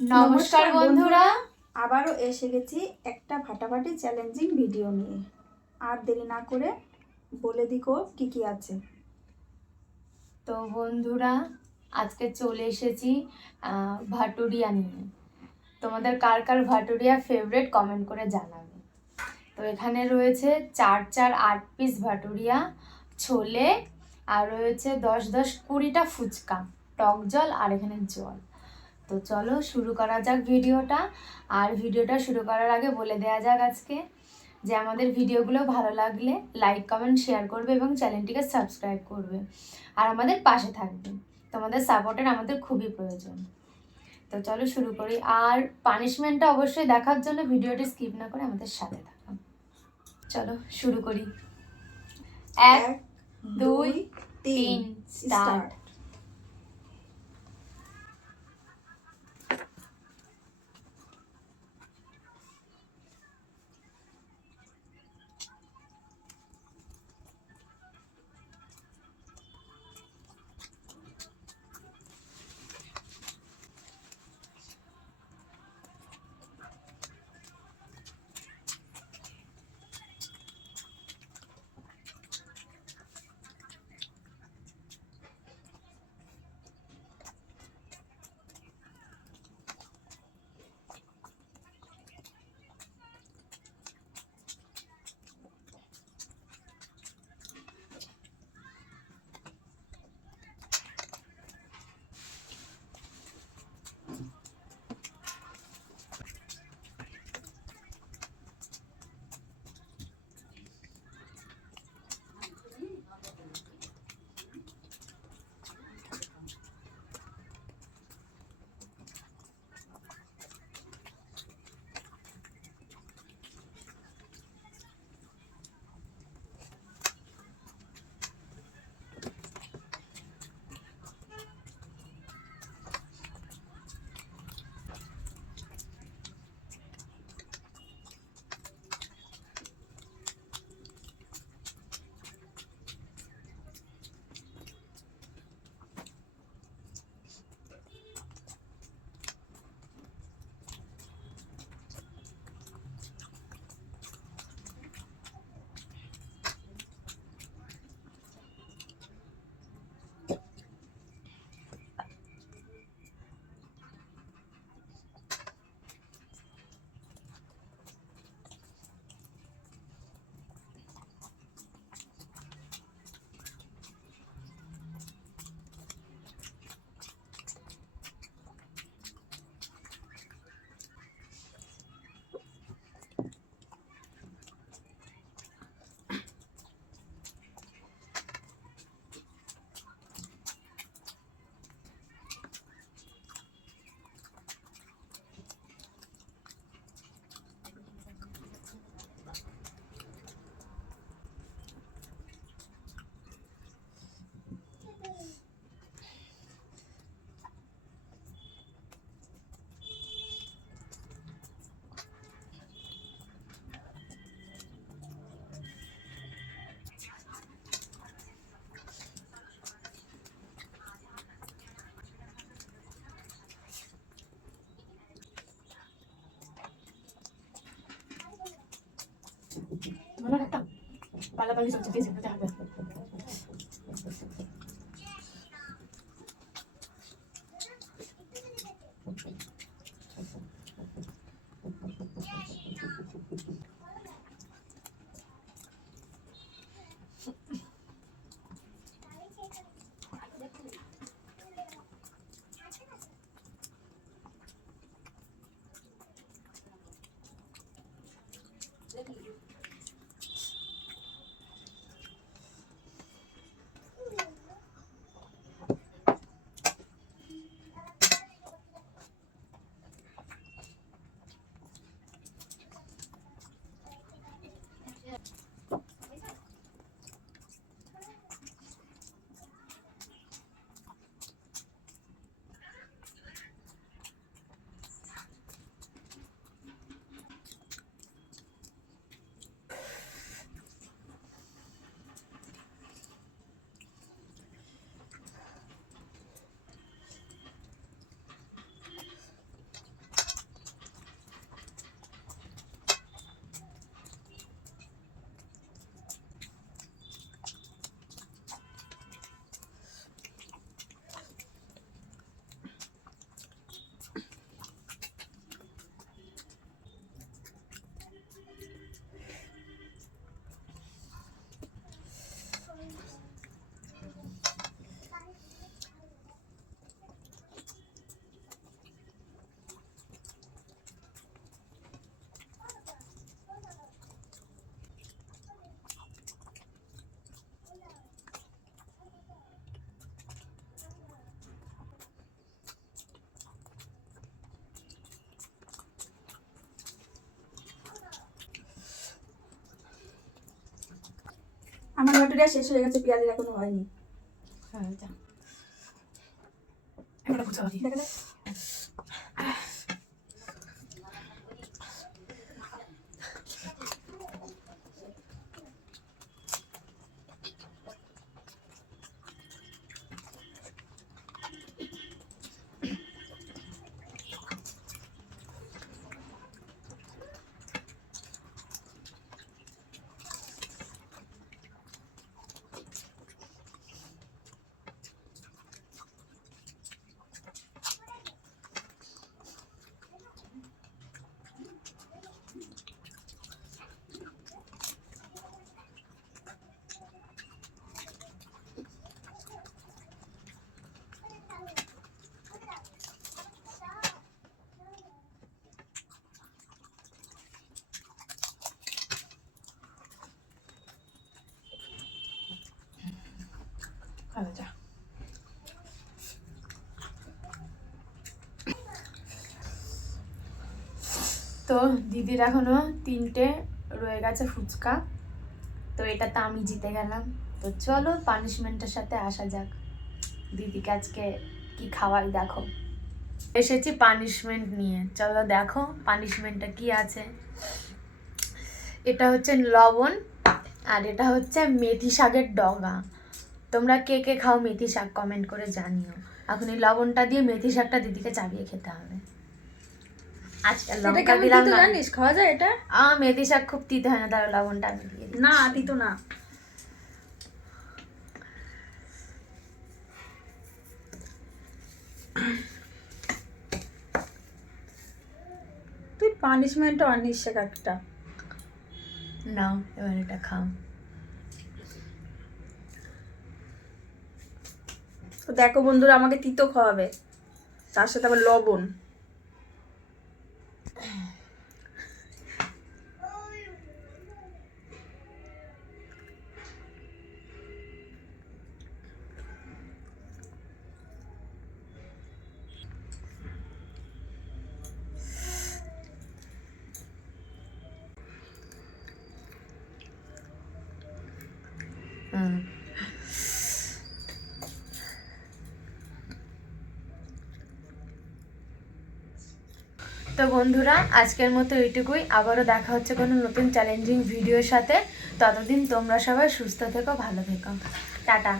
নমস্কার বন্ধুরা, আবারও এসে গেছি একটা ফাটাফাটি চ্যালেঞ্জিং ভিডিও নিয়ে। আর দেরি না করে বলে দিকো কি কি আছে। তো বন্ধুরা আজকে চলে এসেছি ভাটুরিয়া নিয়ে। তোমাদের কার কার ভাটুরিয়া ফেভারিট কমেন্ট করে জানাবে। তো এখানে রয়েছে 4-8 পিস ভাটুরিয়া, ছোলে, আর রয়েছে 10-20টা ফুচকা, টক জল আর এখানে জল। তো চলো শুরু করা যাক ভিডিওটা। আর ভিডিওটা শুরু করার আগে বলে দেওয়া যাক আজকে যে আমাদের ভিডিওগুলো ভালো লাগলে লাইক কমেন্ট শেয়ার করবে এবং চ্যানেলটিকে সাবস্ক্রাইব করবে আর আমাদের পাশে থাকবে। তোমাদের সাপোর্টের আমাদের খুবই প্রয়োজন। তো চলো শুরু করি। আর পানিশমেন্টটা অবশ্যই দেখার জন্য ভিডিওটি স্কিপ না করে আমাদের সাথে থাকো। চলো শুরু করি। 1 2 3 স্টার্ট। পালাপালি চলছে, যেতে হবে। আমার ভাটুরিয়া শেষ হয়ে গেছে, পেঁয়াজের এখনো হয়নি। দেখা যাক। তো দিদির এখনো 3টে রয়ে গেছে ফুচকা, তো এটাতে আমি জিতে গেলাম। তো চলো পানিশমেন্টের সাথে আসা যাক, দিদিকে আজকে কি খাওয়াই দেখো। এসেছি পানিশমেন্ট নিয়ে, চলো দেখো পানিশমেন্টটা কি আছে। এটা হচ্ছে লবণ, আর এটা হচ্ছে মেথি শাকের ডগা। তোমরা কে কে খাও মেথি শাক কমেন্ট করে জানিও। এখন এই লবণটা দিয়ে মেথি শাকটা দিদিকে চাবিয়ে খেতে হবে। আজকে লঙ্কা দিলাম না, জানিস খাওয়া যায় এটা? মেথি শাক খুব তিতে হয় না, তার লবণটা আমি দিয়ে দিই। না তিতো না। তুই পানিশমেন্টও আনিস একটা। নাও এবার এটা খাও। তো দেখো বন্ধুরা, আমাকে তিতো খাওয়াবে, তার সাথে আবার লবণ। তো বন্ধুরা আজকের মতো এইটুকুই, আবারও দেখা হচ্ছে কোনো নতুন চ্যালেঞ্জিং ভিডিওর সাথে। ততদিন তোমরা সবাই সুস্থ থেকো, ভালো থেকো, টাটা।